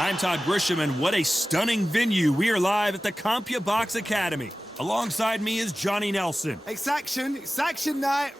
I'm Todd Grisham, and what a stunning venue. We are live at the CompuBox Academy. Alongside me is Johnny Nelson. It's action night.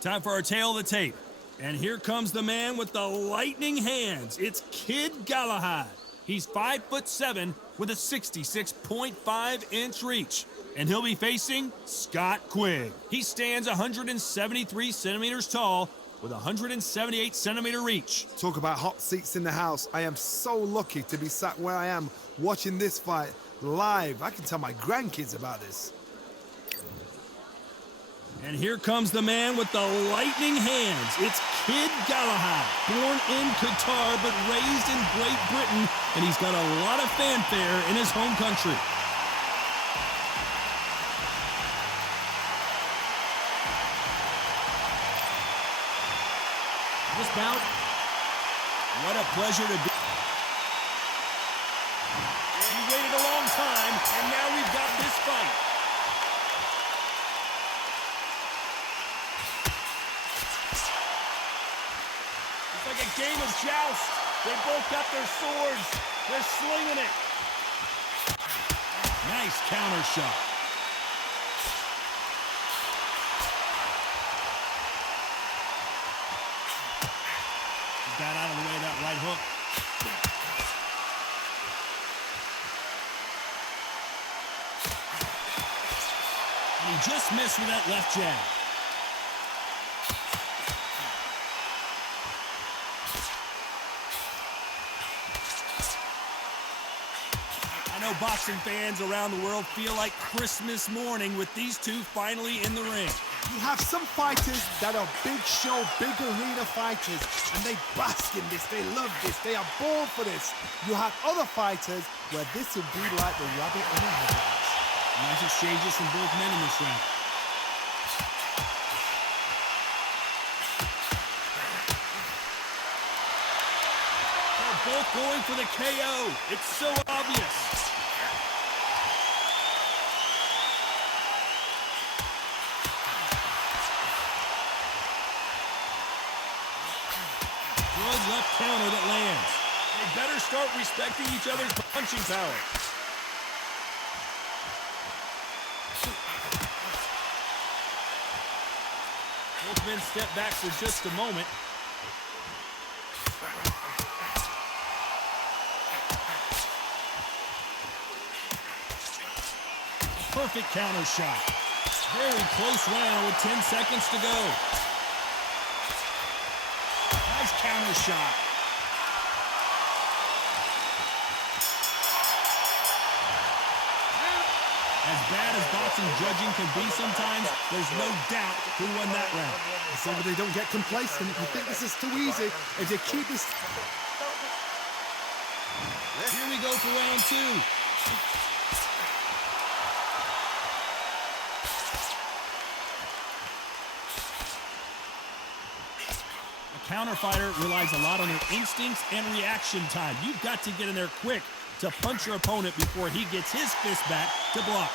Time for our tale of the tape. And here comes the man with the lightning hands. It's Kid Galahad. He's 5'7" with a 66.5-inch reach. And he'll be facing Scott Quigg. He stands 173 centimeters tall with 178-centimeter reach. Talk about hot seats in the house. I am so lucky to be sat where I am watching this fight live. I can tell my grandkids about this. And here comes the man with the lightning hands. It's Kid Galahad, born in Qatar but raised in Great Britain, and he's got a lot of fanfare in his home country. This bout, what a pleasure to be. We waited a long time, and now we've got this fight. It's like a game of joust. They both got their swords. They're slinging it. Nice counter shot. Got out of the way of that right hook. And he just missed with that left jab. I know boxing fans around the world feel like Christmas morning with these two finally in the ring. You have some fighters that are big show, big arena fighters, and they bask in this, they love this, they are born for this. You have other fighters where this will be like the rabbit in the headlights. Nice exchanges from both men in this round. They're both going for the KO. It's so obvious. Good left counter that lands. They better start respecting each other's punching power. Both men step back for just a moment. Perfect counter shot. Very close round with 10 seconds to go. Nice counter shot. As bad as boxing judging can be sometimes, there's no doubt who won that round. So they don't get complacent. You think this is too easy. If you keep this... Here we go for round two. A counter fighter relies a lot on their instincts and reaction time. You've got to get in there quick to punch your opponent before he gets his fist back to block.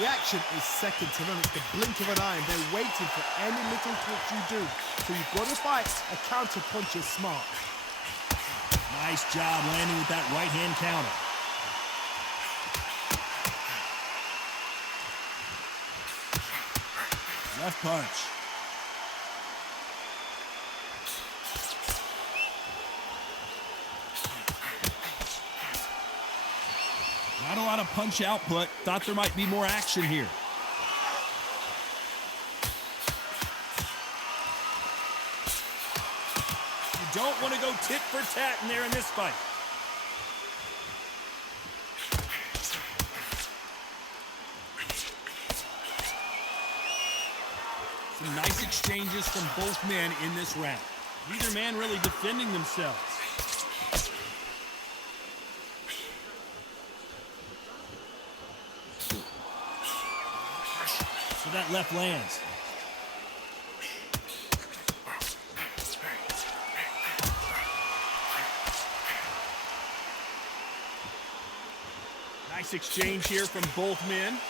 Reaction is second to none. It's the blink of an eye, and they're waiting for any little touch you do. So you've got to fight a counter punch is smart. Nice job landing with that right-hand counter. Left punch. Not a lot of punch output. Thought there might be more action here. You don't want to go tit for tat in there in this fight. Some nice exchanges from both men in this round. Neither man really defending themselves. So that left lands. Nice exchange here from both men.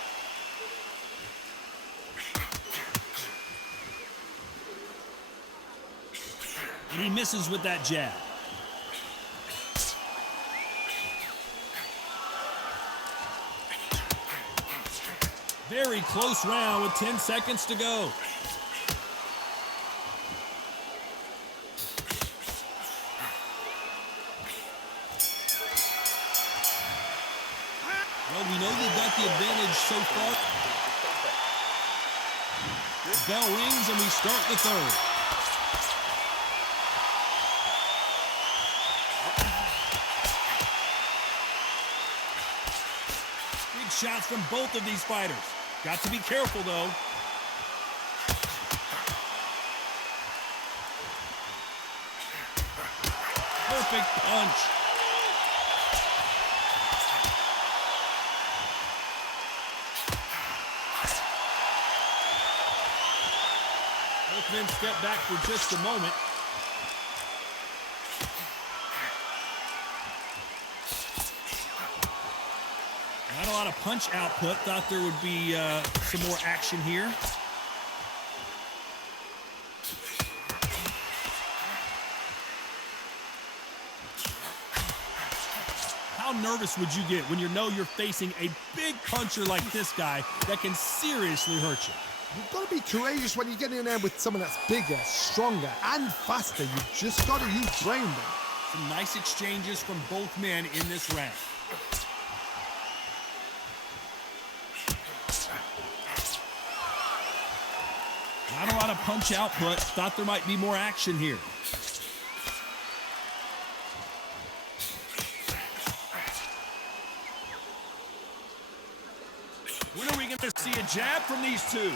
And he misses with that jab. Very close round with 10 seconds to go. Well, we know they've got the advantage so far. The bell rings and we start the third. Big shots from both of these fighters. Got to be careful, though. Perfect punch. Both men step back for just a moment. Not a lot of punch output. Thought there would be some more action here. How nervous would you get when you know you're facing a big puncher like this guy that can seriously hurt you? You've got to be courageous when you get in there with someone that's bigger, stronger, and faster. You've just got to use brain there. Some nice exchanges from both men in this round. Not a lot of punch output. Thought there might be more action here. When are we going to see a jab from these two?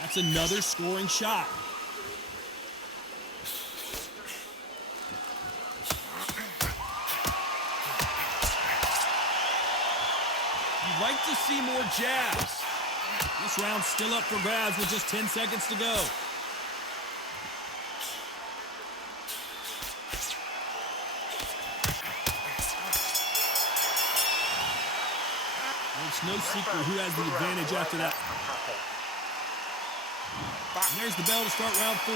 That's another scoring shot. You'd like to see more jabs. This round's still up for grabs with just 10 seconds to go. It's no secret who has the advantage after that. And there's the bell to start round 4.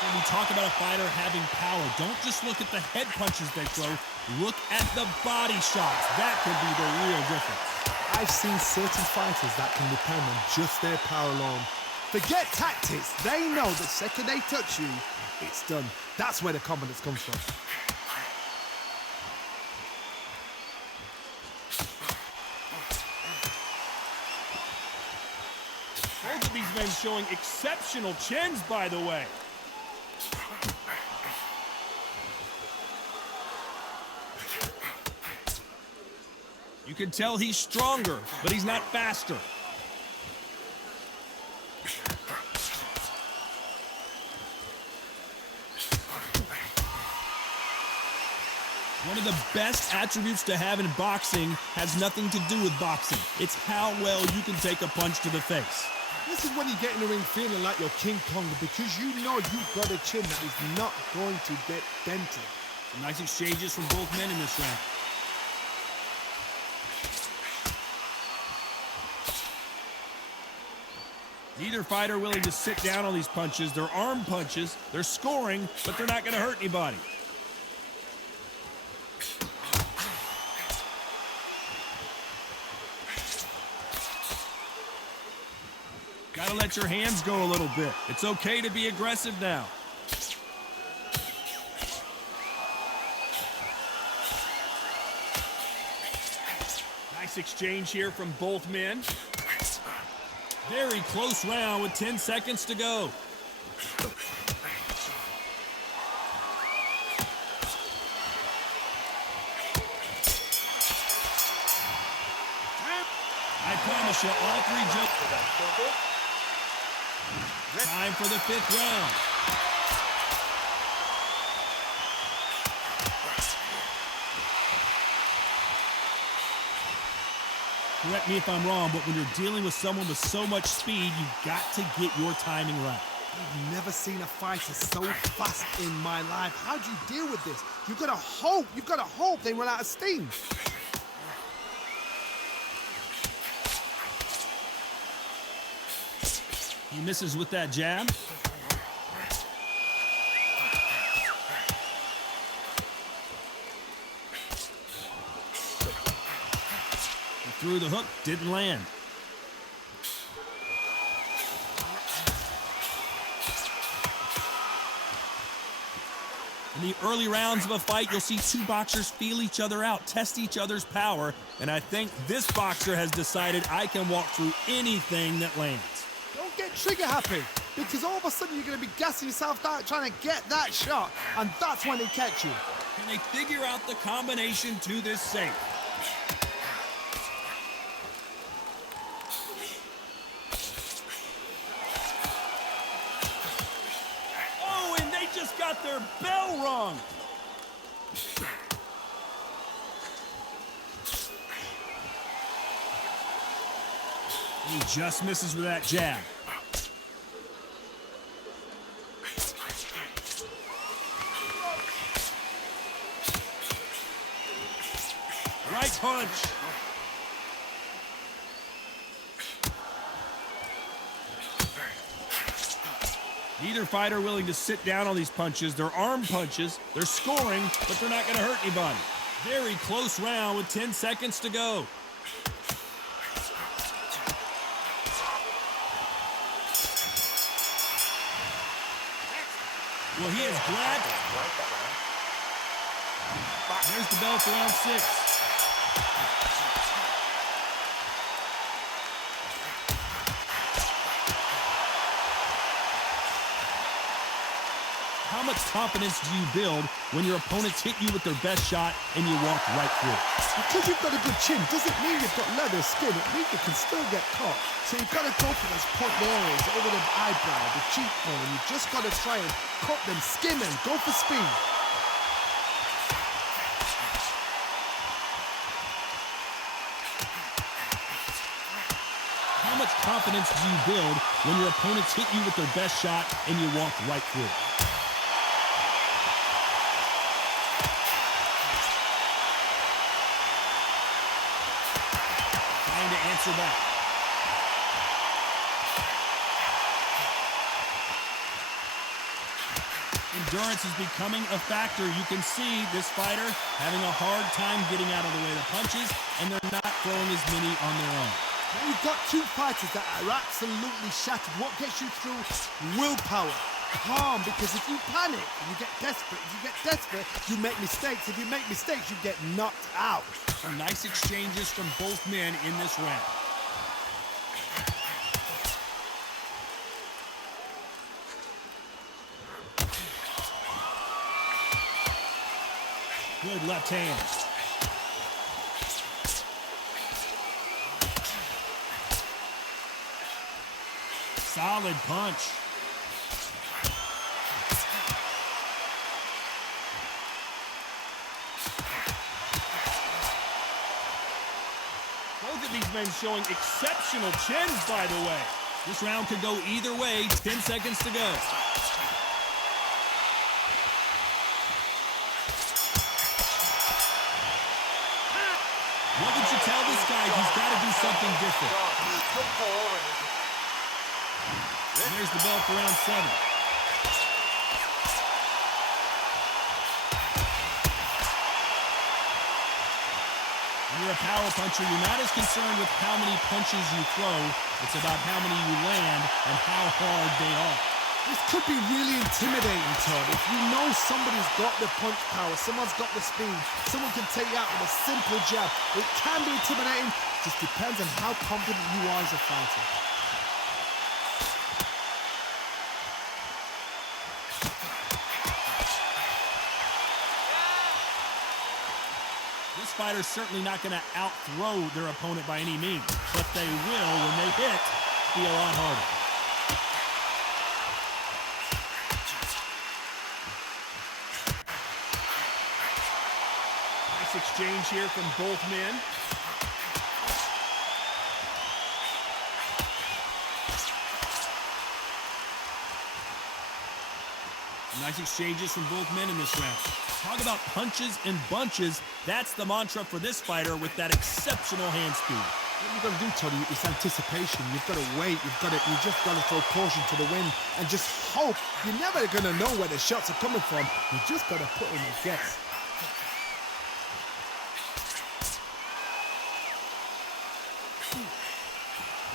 When we talk about a fighter having power, don't just look at the head punches they throw. Look at the body shots. That could be the real difference. I've seen certain fighters that can depend on just their power alone. Forget tactics. They know the second they touch you, it's done. That's where the confidence comes from. Both of these men showing exceptional chins, by the way. You can tell he's stronger, but he's not faster. One of the best attributes to have in boxing has nothing to do with boxing. It's how well you can take a punch to the face. This is when you get in the ring feeling like you're King Kong because you know you've got a chin that is not going to get dented. Some nice exchanges from both men in this round. Neither fighter willing to sit down on these punches. They're arm punches. They're scoring, but they're not going to hurt anybody. Gotta let your hands go a little bit. It's okay to be aggressive now. Nice exchange here from both men. Very close round with 10 seconds to go. I promise you, all three jump. Time for the 5th round. Correct me if I'm wrong, but when you're dealing with someone with so much speed, you've got to get your timing right. I've never seen a fighter so fast in my life. How do you deal with this? You've got to hope they run out of steam. He misses with that jab. He threw the hook, didn't land. In the early rounds of a fight, you'll see two boxers feel each other out, test each other's power, and I think this boxer has decided I can walk through anything that lands. Don't get trigger happy, because all of a sudden you're going to be gassing yourself out trying to get that shot, and that's when they catch you. Can they figure out the combination to this safe? Oh, and they just got their bell rung. He just misses with that jab. Right punch. Neither fighter willing to sit down on these punches. They're arm punches. They're scoring, but they're not going to hurt anybody. Very close round with 10 seconds to go. Well, he is glad. There's the bell for round 6. How much confidence do you build when your opponents hit you with their best shot and you walk right through it? Because you've got a good chin doesn't mean you've got leather skin. It means you can still get caught. So you've got to go for those point areas over the eyebrow, the cheekbone. You've just got to try and cut them, skim them, go for speed. How much confidence do you build when your opponents hit you with their best shot and you walk right through it? Trying to answer back. Endurance is becoming a factor. You can see this fighter having a hard time getting out of the way of the punches, and they're not throwing as many on their own. Now you've got two fighters that are absolutely shattered. What gets you through? Willpower. Calm, because if you panic, you get desperate. If you get desperate, you make mistakes. If you make mistakes, you get knocked out. Some nice exchanges from both men in this round. Good left hand. Solid punch. Both of these men showing exceptional chins, by the way. This round could go either way. 10 seconds to go. What would you tell this guy? He's got to do something different. And there's the bell for round 7. When you're a power puncher, you're not as concerned with how many punches you throw. It's about how many you land and how hard they are. This could be really intimidating, Todd. If you know somebody's got the punch power, someone's got the speed, someone can take you out with a simple jab. It can be intimidating. Just depends on how confident you are as a fighter. This fighter's certainly not going to out-throw their opponent by any means, but they will, when they hit, be a lot harder. Nice exchange here from both men. Nice exchanges from both men in this round. Talk about punches and bunches. That's the mantra for this fighter with that exceptional hand speed. What you've got to do, Tony, is anticipation. You've got to wait. You just got to throw caution to the wind and just hope. You're never going to know where the shots are coming from. You just got to put in a guess.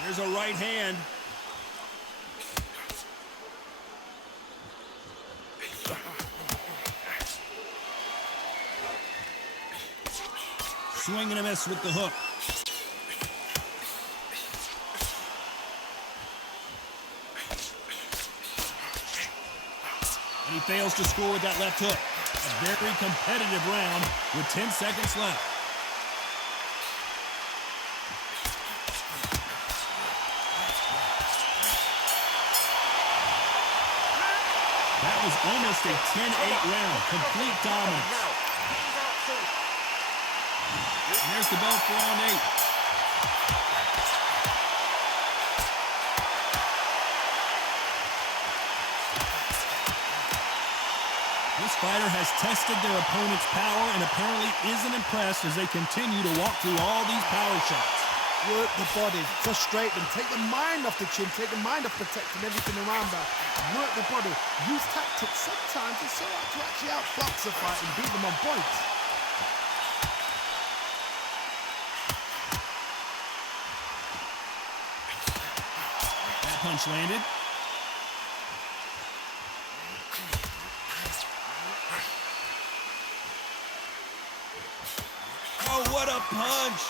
There's a right hand. Swing and a miss with the hook. And he fails to score with that left hook. A very competitive round with 10 seconds left. That was almost a 10-8 round. Complete dominance. And there's the bell for round 8. This fighter has tested their opponent's power and apparently isn't impressed as they continue to walk through all these power shots. Work the body, frustrate them, take the mind off the chin, take the mind off protecting everything around that. Work the body, use tactics. Sometimes it's so hard to actually outbox a fight and beat them on points. That punch landed. Oh, what a punch!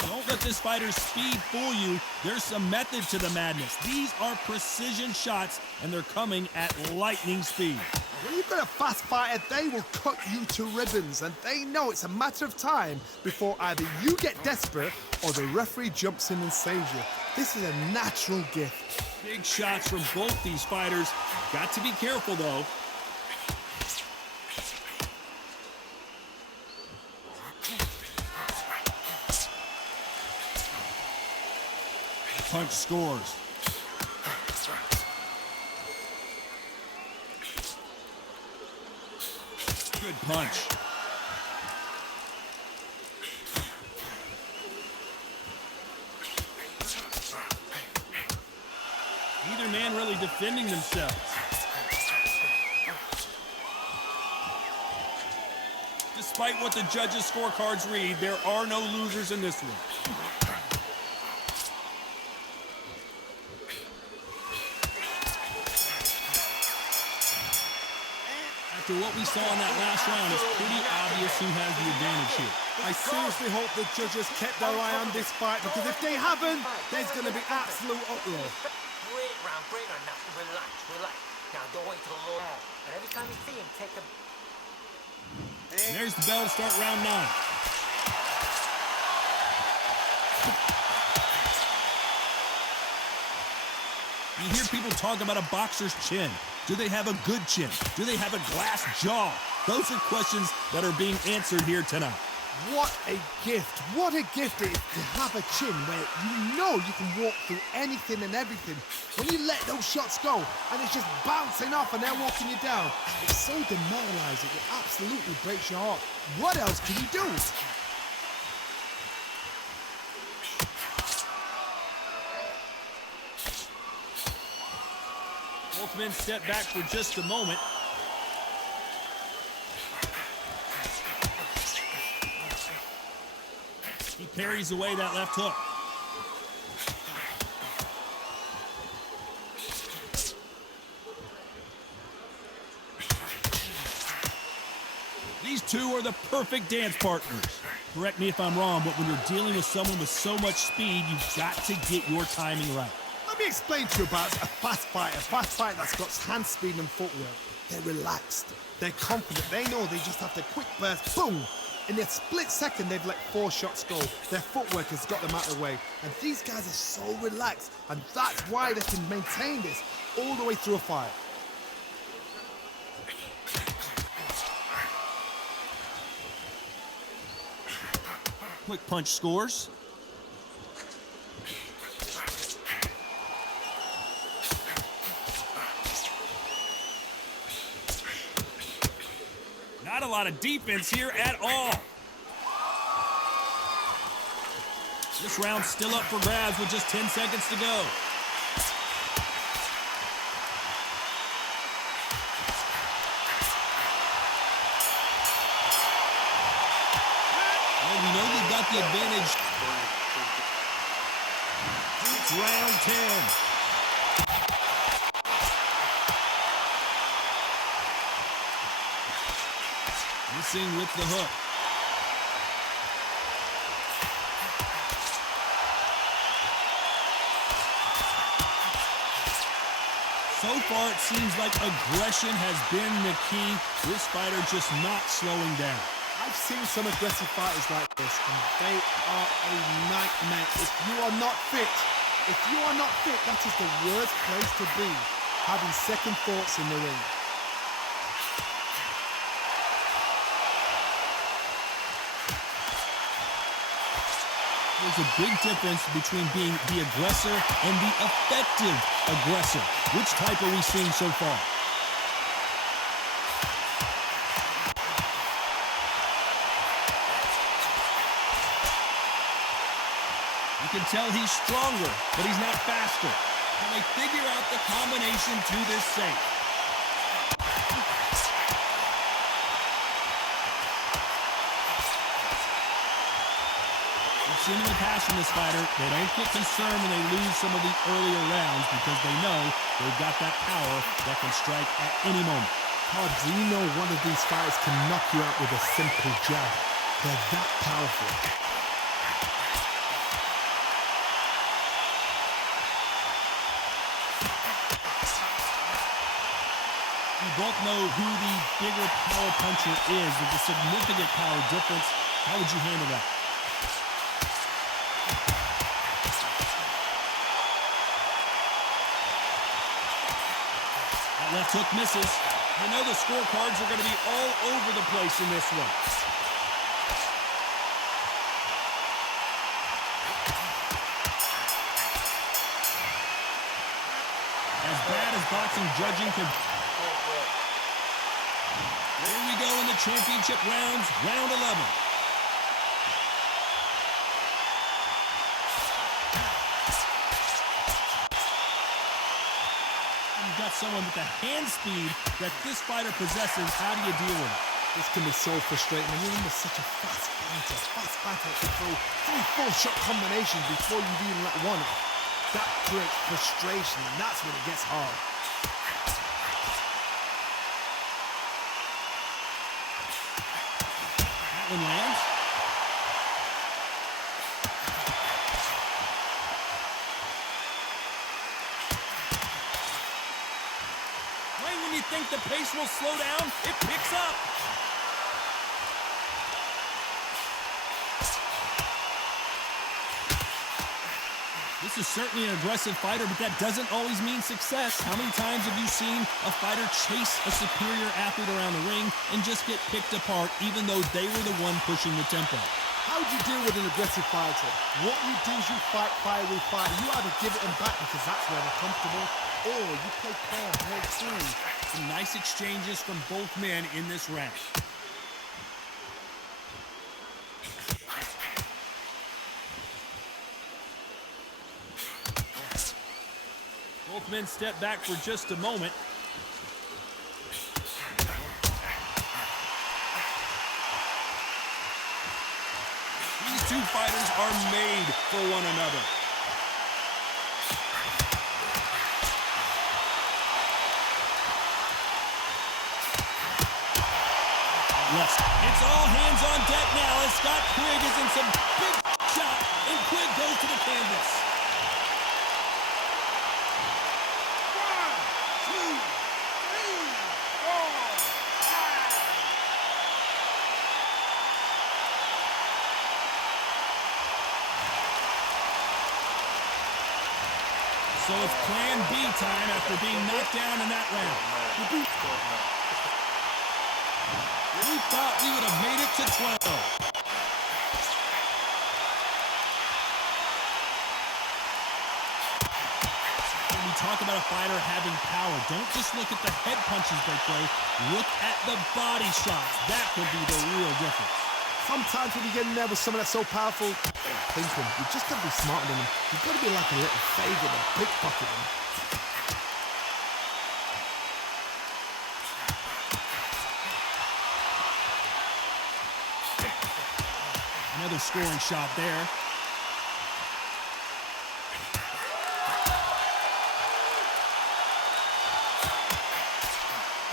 Don't let this fighter's speed fool you. There's some method to the madness. These are precision shots, and they're coming at lightning speed. When you've got a fast fighter, they will cut you to ribbons, and they know it's a matter of time before either you get desperate or the referee jumps in and saves you. This is a natural gift. Big shots from both these fighters. Got to be careful, though. Punch scores. Good punch. Neither man really defending themselves. Despite what the judges' scorecards read, there are no losers in this one. After what we saw in that last round, it's pretty obvious who has the advantage here. I seriously hope the judges kept their eye on this fight, because if they haven't, there's going to be absolute uproar. Great round, great round. Now, relax. Now, don't wait till the end. And every time you see him, take a... And there's the bell to start round 9. You hear people talk about a boxer's chin. Do they have a good chin? Do they have a glass jaw? Those are questions that are being answered here tonight. What a gift. What a gift it is to have a chin where you know you can walk through anything and everything. When you let those shots go and it's just bouncing off and they're walking you down, it's so demoralizing. It absolutely breaks your heart. What else can you do? Both men step back for just a moment. He parries away that left hook. These two are the perfect dance partners. Correct me if I'm wrong, but when you're dealing with someone with so much speed, you've got to get your timing right. Let me explain to you about a fast fighter that's got hand speed and footwork. They're relaxed, they're confident, they know they just have to quick burst, boom! In a split second, they've let 4 shots go. Their footwork has got them out of the way. And these guys are so relaxed, and that's why they can maintain this all the way through a fight. Quick punch scores. Not a lot of defense here at all. This round's still up for grabs with just 10 seconds to go. Well, we know they've got the advantage. It's round 10. Missing with the hook. So far, it seems like aggression has been the key. This fighter just not slowing down. I've seen some aggressive fighters like this, and they are a nightmare. If you are not fit, that is the worst place to be, having second thoughts in the ring. There's a big difference between being the aggressor and the effective aggressor. Which type are we seeing so far? You can tell he's stronger, but he's not faster. Can they figure out the combination to this safe? Seen in the past from this fighter, they don't get concerned when they lose some of the earlier rounds because they know they've got that power that can strike at any moment. Todd, do you know one of these fighters can knock you out with a simple jab? They're that powerful. We both know who the bigger power puncher is with a significant power difference. How would you handle that? Left hook misses. You know the scorecards are going to be all over the place in this one. As bad as boxing judging can... Here we go in the championship rounds, round 11. Got someone with the hand speed that this fighter possesses. How do you deal with it? This can be so frustrating when you're under such a fast fighter. You throw 3-4 shot combinations before you even let one off. That creates frustration, and that's when it gets hard. That one lands. When you think the pace will slow down, it picks up. This is certainly an aggressive fighter, but that doesn't always mean success. How many times have you seen a fighter chase a superior athlete around the ring and just get picked apart even though they were the one pushing the tempo? How do you deal with an aggressive fighter? What you do is you fight fire with fire. You either give it them back because that's where they're comfortable, or you play fair, play clean. Some nice exchanges from both men in this round. Both men step back for just a moment. These two fighters are made for one another. It's all hands on deck now as Scott Quigg is in some big shot, and Quigg goes to the canvas. 1, 2, 3, 4, 5. So it's plan B time after being knocked down in that round. We thought we would have made it to 12. We we talk about a fighter having power, don't just look at the head punches they throw. Look at the body shots. That could be the real difference. Sometimes when you get in there with someone that's so powerful, thinking, you just got to be smarter than them. You've got to be like a little Fagin and pickpocket them. Another scoring shot there.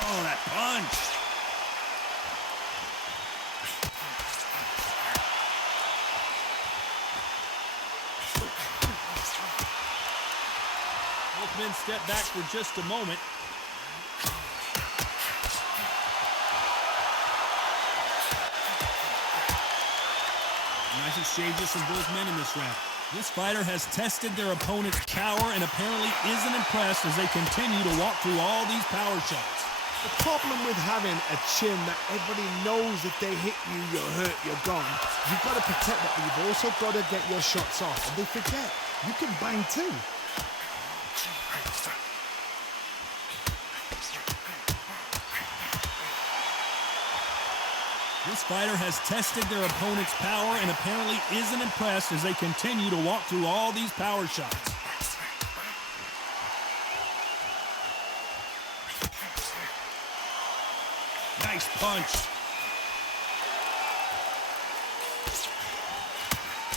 Oh, that punch. Both men step back for just a moment. Nice exchanges from both men in this round. This fighter has tested their opponent's power and apparently isn't impressed as they continue to walk through all these power shots. The problem with having a chin that everybody knows if they hit you, you're hurt, you're gone. You've got to protect that, but you've also got to get your shots off. And they forget, you can bang too. This fighter has tested their opponent's power and apparently isn't impressed as they continue to walk through all these power shots. Nice punch.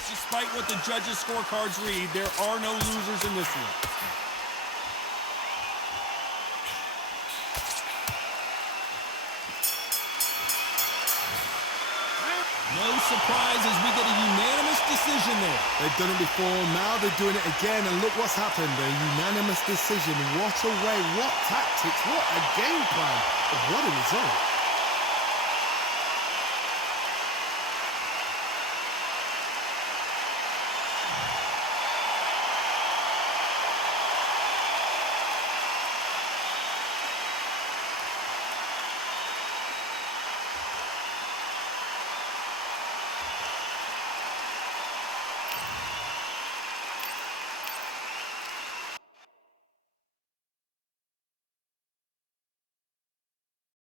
Despite what the judges' scorecards read, there are no losers in this one. No surprise as we get a unanimous decision there. They've done it before, now they're doing it again, and look what's happened. A unanimous decision. What a way, what tactics, what a game plan. What a result.